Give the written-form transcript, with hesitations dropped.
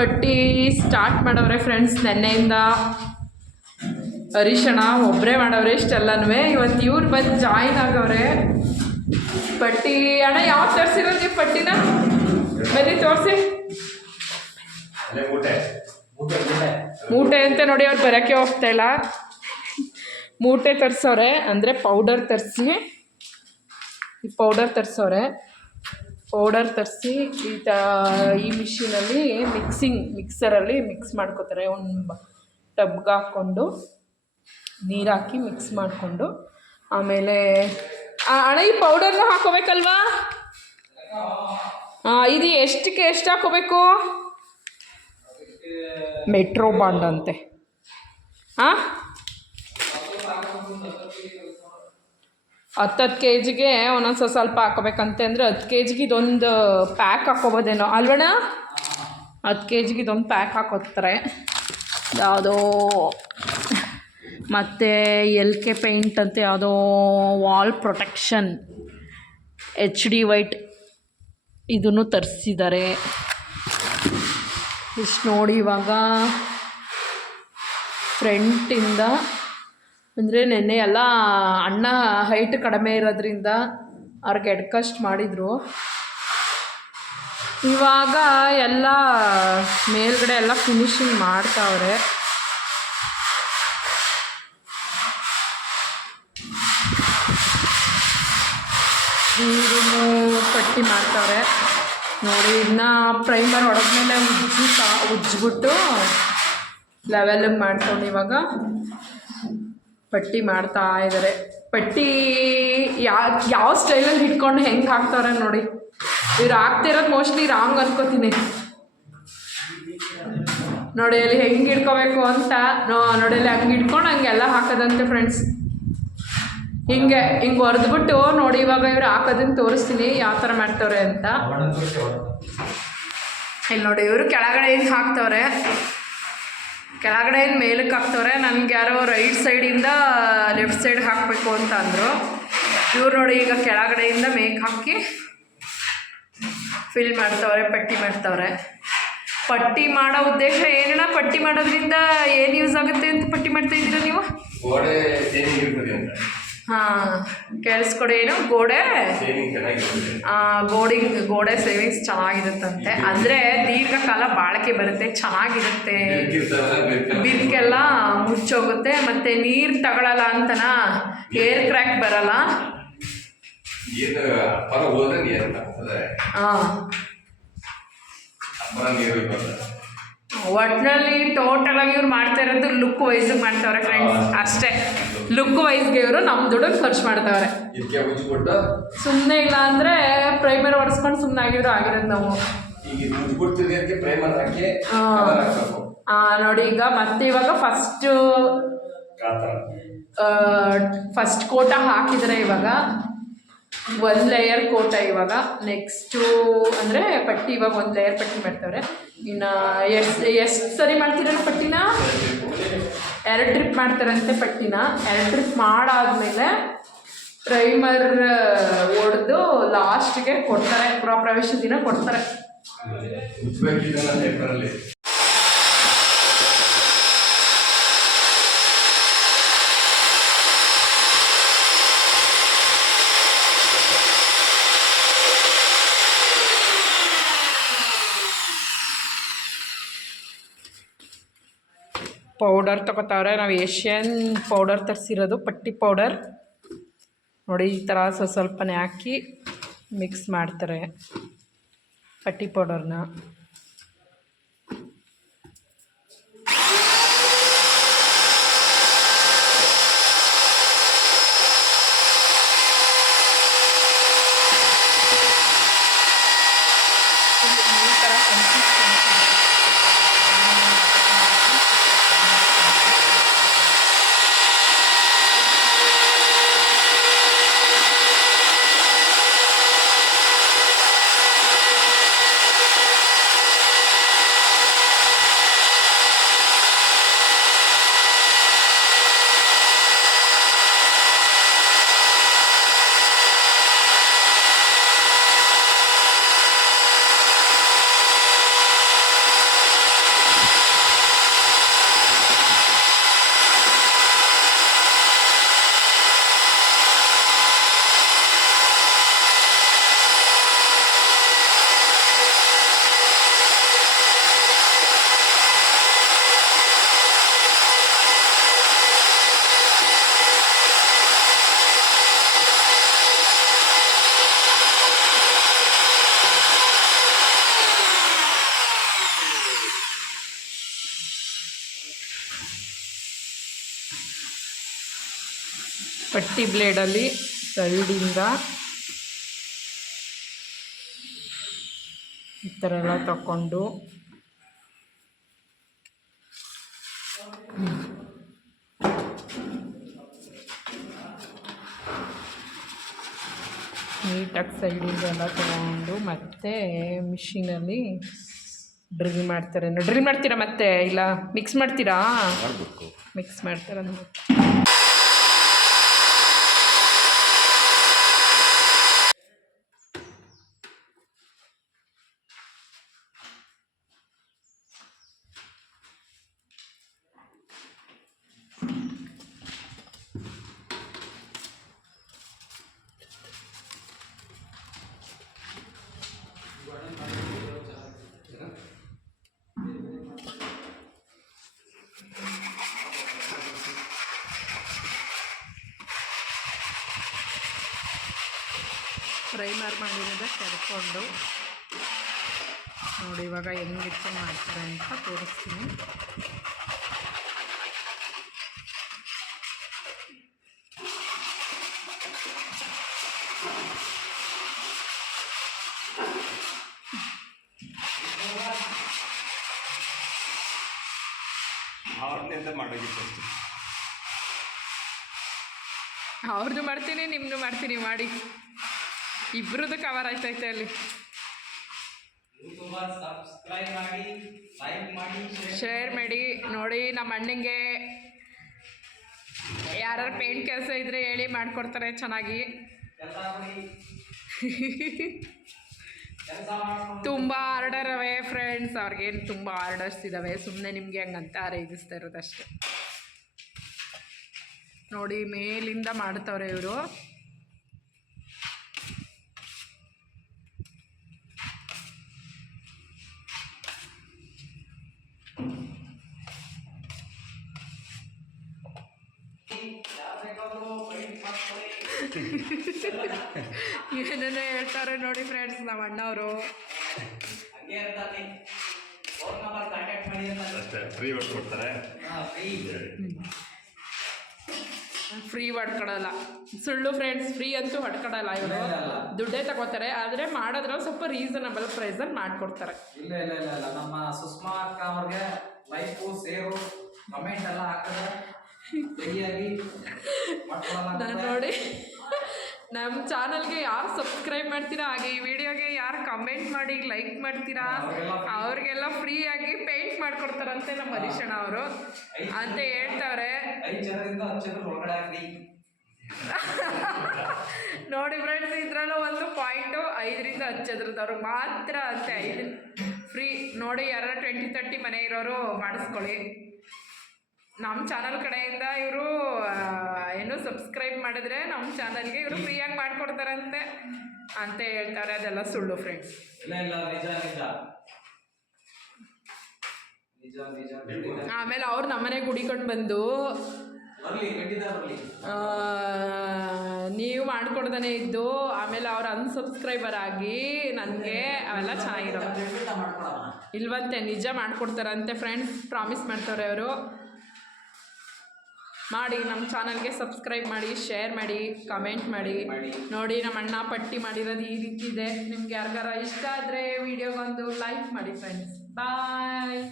ಪಟ್ಟಿ ಸ್ಟಾರ್ಟ್ ಮಾಡವ್ರೆ ಫ್ರೆಂಡ್ಸ್. ನೆನ್ನೆಯಿಂದ ಹರೀಶಣ್ಣ ಒಬ್ಬರೇ ಮಾಡವ್ರೆ ಇಷ್ಟೆಲ್ಲನೂ. ಇವತ್ತು ಇವ್ರು ಬಂದು ಜಾಯಿನ್ ಆಗವ್ರೆ. ಪಟ್ಟಿ ಅಣ್ಣ ಯಾವ್ದು ತರಿಸಿರೋದು ನೀವು ಪಟ್ಟಿನ? ಬನ್ನಿ ತೋರಿಸಿ. ಮೂಟೆ ಅಂತ ನೋಡಿ, ಅವ್ರು ಬರೋಕ್ಕೆ ಹೋಗ್ತಾಯಿಲ್ಲ. ಮೂಟೆ ತರಿಸವ್ರೆ, ಅಂದರೆ ಪೌಡರ್ ತರಿಸಿ, ಈ ಪೌಡರ್ ತರಿಸವ್ರೆ. ಪೌಡರ್ ತರಿಸಿ ಈ ಮಿಷಿನಲ್ಲಿ ಮಿಕ್ಸರಲ್ಲಿ ಮಿಕ್ಸ್ ಮಾಡ್ಕೋತಾರೆ. ಒಂದು ಟಬ್ಗೆ ಹಾಕ್ಕೊಂಡು ನೀರು ಹಾಕಿ ಮಿಕ್ಸ್ ಮಾಡಿಕೊಂಡು ಆಮೇಲೆ ಅಣ್ಣ ಈ ಪೌಡರ್ನ ಹಾಕೋಬೇಕಲ್ವಾ? ಇದು ಎಷ್ಟು ಹಾಕೋಬೇಕು? ಮೆಟ್ರೋ ಬಾಂಡ್ ಅಂತೆ. 10 kgಗೆ ಒಂದೊಂದು ಸ್ವಲ್ಪ ಹಾಕೋಬೇಕಂತೆ. ಅಂದರೆ 10 kgಗೆ ಇದೊಂದು ಪ್ಯಾಕ್ ಹಾಕೋಬೋದೇನೋ ಅಲ್ವಣ್ಣ? 10 kgಗೆ ಇದೊಂದು ಪ್ಯಾಕ್ ಹಾಕೋತಾರೆ. ಯಾವುದೋ ಮತ್ತು LK ಪೇಂಟ್ ಅಂತ ಯಾವುದೋ ವಾಲ್ ಪ್ರೊಟೆಕ್ಷನ್ HD ವೈಟ್ ಇದನ್ನು ತರಿಸಿದ್ದಾರೆ. ಇಷ್ಟು ನೋಡಿ. ಇವಾಗ ಫ್ರಂಟಿಂದ ಅಂದರೆ ನೆನ್ನೆ ಎಲ್ಲ ಅಣ್ಣ ಹೈಟ್ ಕಡಿಮೆ ಇರೋದ್ರಿಂದ ಅವ್ರಿಗೆ ಎಡ್ಕಸ್ಟ್ ಮಾಡಿದರು. ಇವಾಗ ಎಲ್ಲ ಮೇಲ್ಗಡೆ ಎಲ್ಲ ಫಿನಿಶಿಂಗ್ ಮಾಡ್ತಾವ್ರೆ. ನೀರು ಪಟ್ಟಿ ಮಾಡ್ತಾವ್ರೆ ನೋಡಿ. ಇನ್ನು ಪ್ರೈಮರ್ ಹೊಡೆದ್ಮೇಲೆ ಉಜ್ಜಿಬಿಟ್ಟು ಲೆವೆಲಿಗೆ ಮಾಡ್ಕೊಂಡು ಇವಾಗ ಪಟ್ಟಿ ಮಾಡ್ತಾ ಇದ್ದಾರೆ. ಪಟ್ಟಿ ಯಾವ ಸ್ಟೈಲಲ್ಲಿ ಇಟ್ಕೊಂಡು ಹೆಂಗೆ ಹಾಕ್ತಾವ್ರೆ ನೋಡಿ. ಇವ್ರು ಹಾಕ್ತಿರೋದು ಮೋಸ್ಟ್ಲಿ ರಾಂಗ್ ಅನ್ಕೋತೀನಿ ನೋಡಿ. ಅಲ್ಲಿ ಹೆಂಗೆ ಇಟ್ಕೋಬೇಕು ಅಂತ ನೋಡಿ. ಅಲ್ಲಿ ಹಂಗೆ ಇಟ್ಕೊಂಡು ಹಂಗೆಲ್ಲ ಹಾಕೋದಂತೆ ಫ್ರೆಂಡ್ಸ್. ಹಿಂಗೆ ಹೊಡೆದ್ಬಿಟ್ಟು ನೋಡಿ. ಇವಾಗ ಇವ್ರು ಹಾಕೋದನ್ನು ತೋರಿಸ್ತೀನಿ ಯಾವ ಥರ ಮಾಡ್ತವ್ರೆ ಅಂತ. ಇಲ್ಲಿ ನೋಡಿ, ಇವರು ಕೆಳಗಡೆಯಿಂದ ಹಾಕ್ತವ್ರೆ, ಕೆಳಗಡೆಯಿಂದ ಮೇಲಕ್ಕೆ ಹಾಕ್ತವ್ರೆ. ನನಗೆ ಯಾರೋ ರೈಟ್ ಸೈಡಿಂದ ಲೆಫ್ಟ್ ಸೈಡ್ ಹಾಕಬೇಕು ಅಂತ ಅಂದರು. ಇವ್ರು ನೋಡಿ ಈಗ ಕೆಳಗಡೆಯಿಂದ ಮೇಕ್ ಹಾಕಿ ಫಿಲ್ ಮಾಡ್ತವ್ರೆ, ಪಟ್ಟಿ ಮಾಡ್ತವ್ರೆ. ಪಟ್ಟಿ ಮಾಡೋ ಉದ್ದೇಶ ಏನಣ್ಣ? ಪಟ್ಟಿ ಮಾಡೋದ್ರಿಂದ ಏನು ಯೂಸ್ ಆಗುತ್ತೆ ಅಂತ ಪಟ್ಟಿ ಮಾಡ್ತಾ ಇದ್ದೀರಾ ನೀವು? ಹಾಂ, ಕೇಳಿಸ್ಕೊಡಿ. ಏನು ಗೋಡೆ ಸೇವಿಂಗ್ಸ್ ಚೆನ್ನಾಗಿರುತ್ತಂತೆ. ಅಂದರೆ ದೀರ್ಘಕಾಲ ಬಾಳಿಕೆ ಬರುತ್ತೆ, ಚೆನ್ನಾಗಿರುತ್ತೆ, ಬಿರ್ಕೆಲ್ಲ ಮುಚ್ಚೋಗುತ್ತೆ, ಮತ್ತು ನೀರು ತಗೊಳ್ಳಲ್ಲ ಅಂತನಾ, ಏರ್ ಕ್ರ್ಯಾಕ್ ಬರಲ್ಲ. ಹಾಂ, ಒಟ್ಟಿನಲ್ಲಿ ಟೋಟಲಾಗಿ ಇವ್ರು ಮಾಡ್ತಾ ಇರೋದು ಲುಕ್ ವೈಸ್ಗೆ ಮಾಡ್ತಾವ್ರೆ ಫ್ರೆಂಡ್ಸ್, ಅಷ್ಟೇ. ಲುಕ್ ವೈಸ್ಗೆ ಇವರು ನಮ್ಮ ದುಡ್ಡು ಖರ್ಚು ಮಾಡ್ತಾವ್ರೆ. ಸುಮ್ಮನೆ ಇಲ್ಲ ಅಂದರೆ ಪ್ರೈಮರ್ ಹೊಡೆಸ್ಕೊಂಡು ಸುಮ್ಮನೆ ಆಗಿರೋದು ನಾವು. ನೋಡಿ ಈಗ ಮತ್ತೆ ಇವಾಗ ಫಸ್ಟ್ ಕೋಟ ಹಾಕಿದರೆ ಇವಾಗ 1 ಲೇಯರ್ ಕೋಟ. ಇವಾಗ ನೆಕ್ಸ್ಟು ಅಂದರೆ ಪಟ್ಟಿ ಇವಾಗ 1 ಲೇಯರ್ ಪಟ್ಟಿ ಮಾಡ್ತಾವ್ರೆ. ಇನ್ನು ಎಷ್ಟು ಸರಿ ಮಾಡ್ತೀರಲ್ಲ ಪಟ್ಟಿನ? 2 ಟ್ರಿಪ್ ಮಾಡ್ತಾರಂತೆ ಪಟ್ಟಿನ. 2 ಟ್ರಿಪ್ ಮಾಡಾದ್ಮೇಲೆ ಪ್ರೈಮರ್ ಹೊಡೆದು ಲಾಸ್ಟ್ಗೆ ಕೊಡ್ತಾರೆ, ಪ್ರವೇಶ ದಿನ ಕೊಡ್ತಾರೆ. ಪೌಡರ್ ತಗೋತಾವ್ರೆ. ನಾವು ಏಷ್ಯನ್ ಪೌಡರ್ ತರಿಸಿರೋದು, ಪಟ್ಟಿ ಪೌಡರ್ ನೋಡಿ. ಈ ಥರ ಸ್ವಲ್ಪನೇ ಹಾಕಿ ಮಿಕ್ಸ್ ಮಾಡ್ತಾರೆ ಪಟ್ಟಿ ಪೌಡರ್ನ. ಪಟ್ಟಿ ಬ್ಲೇಡಲ್ಲಿ ಸೈಡಿಂದ ಈ ಥರ ಎಲ್ಲ ತಗೊಂಡು ನೀಟಾಗಿ ಸೈಡಿಂದ ಎಲ್ಲ ತಗೊಂಡು ಮತ್ತೆ ಮಿಷಿನಲ್ಲಿ ಡ್ರಿಲ್ ಮಾಡ್ತಾರೆ. ಡ್ರಿಲ್ ಮಾಡ್ತೀರಾ ಮತ್ತೆ ಇಲ್ಲ ಮಿಕ್ಸ್ ಮಾಡ್ತೀರಾ? ಮಿಕ್ಸ್ ಮಾಡ್ತಾರೆ. ಪ್ರೈಮರ್ ಮಾಡಿರೋದ ಕೆಡ್ಕೊಂಡು ನೋಡಿ ಇವಾಗ ಹೆಂಗೆ ಇಟ್ಕೊಂಡು ಮಾಡ್ತಾರೆ ಅಂತ ತೋರಿಸ್ತೀನಿ. ಅವ್ರದ್ದು ಮಾಡ್ತೀನಿ, ನಿಮ್ಮದು ಮಾಡ್ತೀನಿ, ಮಾಡಿ ಇಬ್ರದ್ದು ಕವರ್ ಆಯ್ತೈತೆ ಅಲ್ಲಿ. ಶೇರ್ ಮಾಡಿ ನೋಡಿ. ನಮ್ಮ ಅಣ್ಣಂಗೆ ಯಾರು ಪೇಂಟ್ ಕೆಲಸ ಇದ್ರೆ ಹೇಳಿ ಮಾಡಿಕೊಡ್ತಾರೆ ಚೆನ್ನಾಗಿ. ತುಂಬ ಆರ್ಡರ್ ಅವೆ ಫ್ರೆಂಡ್ಸ್, ಅವ್ರಿಗೇನು ತುಂಬ ಆರ್ಡರ್ಸ್ ಇದ್ದಾವೆ, ಸುಮ್ಮನೆ ನಿಮಗೆ ಹಂಗಂತ ರೈಜಿಸ್ತಾ ಇರೋದಷ್ಟೇ. ನೋಡಿ ಮೇಲಿಂದ ಮಾಡ್ತವ್ರೆ ಇವರು. ಏನೇನೋ ಹೇಳ್ತಾರೆ ನೋಡಿ ಫ್ರೆಂಡ್ಸ್ ನಮ್ಮ ಅಣ್ಣವರು. ಫ್ರೀ ಹೊಡ್ಕೊಡಲ್ಲ, ಸುಳ್ಳು ಫ್ರೆಂಡ್ಸ್. ಫ್ರೀ ಅಂತೂ ಹೊಡ್ಕೊಡಲ್ಲ, ಇವರು ದುಡ್ಡೇ ತಗೋತಾರೆ. ಆದರೆ ಮಾಡೋದ್ರಲ್ಲಿ ಸ್ವಲ್ಪ ರೀಸನಬಲ್ ಪ್ರೈಸಲ್ಲಿ ಮಾಡಿಕೊಡ್ತಾರೆ. ಇಲ್ಲ ಇಲ್ಲ ಇಲ್ಲ ಇಲ್ಲ ನಮ್ಮ ಸುಷ್ಮಾ ಅಕ್ಕ ಅವ್ರಿಗೆ ಲೈಫು ಸೇರು ಕಮೆಂಟ್ ಎಲ್ಲ ಹಾಕಿದ್ರೆ ನಾನು ನೋಡಿ ನಮ್ಮ ಚಾನಲ್ಗೆ ಯಾರು ಸಬ್ಸ್ಕ್ರೈಬ್ ಮಾಡ್ತೀರಾ, ಹಾಗೆ ಈ ವಿಡಿಯೋಗೆ ಯಾರು ಕಮೆಂಟ್ ಮಾಡಿ ಲೈಕ್ ಮಾಡ್ತೀರಾ ಅವ್ರಿಗೆಲ್ಲ ಫ್ರೀಯಾಗಿ ಪೇಂಟ್ ಮಾಡಿಕೊಡ್ತಾರಂತೆ ನಮ್ಮ ಹರೀಶಣ್ಣ ಅವರು ಅಂತ ಹೇಳ್ತವ್ರೆ. ನೋಡಿ ಫ್ರೆಂಡ್ಸ್, ಇದರಲ್ಲೂ ಒಂದು ಪಾಯಿಂಟು 5 ರಿಂದ 10 ಜನರದವ್ರಿಗೆ ಮಾತ್ರ ಅಂತೆ 5 ಫ್ರೀ. ನೋಡಿ ಯಾರು 20-30 ಮನೆ ಇರೋರು ಮಾಡಿಸ್ಕೊಳ್ಳಿ. ನಮ್ಮ ಚಾನಲ್ ಕಡೆಯಿಂದ ಇವರು ಏನು ಸಬ್ಸ್ಕ್ರೈಬ್ ಮಾಡಿದ್ರೆ ನಮ್ಮ ಚಾನಲ್ಗೆ ಇವರು ಫ್ರೀಯಾಗಿ ಮಾಡಿಕೊಡ್ತಾರಂತೆ ಅಂತ ಹೇಳ್ತಾರೆ. ಅದೆಲ್ಲ ಸುಳ್ಳು ಫ್ರೆಂಡ್ಸ್. ಆಮೇಲೆ ಅವ್ರು ನಮ್ಮನೆಗೆ ಹುಡಿಕೊಂಡು ಬಂದು ನೀವು ಮಾಡ್ಕೊಡ್ದೇ ಇದ್ದು ಆಮೇಲೆ ಅವ್ರು ಅನ್ಸಬ್ಸ್ಕ್ರೈಬರ್ ಆಗಿ ನನಗೆ ಅವೆಲ್ಲ ಚೆನ್ನಾಗಿರೋ ಇಲ್ವಂತೆ, ನಿಜ ಮಾಡಿಕೊಡ್ತಾರಂತೆ ಫ್ರೆಂಡ್ಸ್. ಪ್ರಾಮಿಸ್ ಮಾಡ್ತಾರೆ ಅವರು. ಮಾಡಿ ನಮ್ಮ ಚಾನಲ್ಗೆ ಸಬ್ಸ್ಕ್ರೈಬ್ ಮಾಡಿ, ಶೇರ್ ಮಾಡಿ, ಕಮೆಂಟ್ ಮಾಡಿ. ನೋಡಿ ನಮ್ಮ ಅಣ್ಣ ಪಟ್ಟಿ ಮಾಡಿರೋದು ಈ ರೀತಿ ಇದೆ. ನಿಮ್ಗೆ ಯಾರಿಗಾರ ಇಷ್ಟ ಆದರೆ ವಿಡಿಯೋಗೊಂದು ಲೈಕ್ ಮಾಡಿ ಫ್ರೆಂಡ್ಸ್. ಬಾಯ್.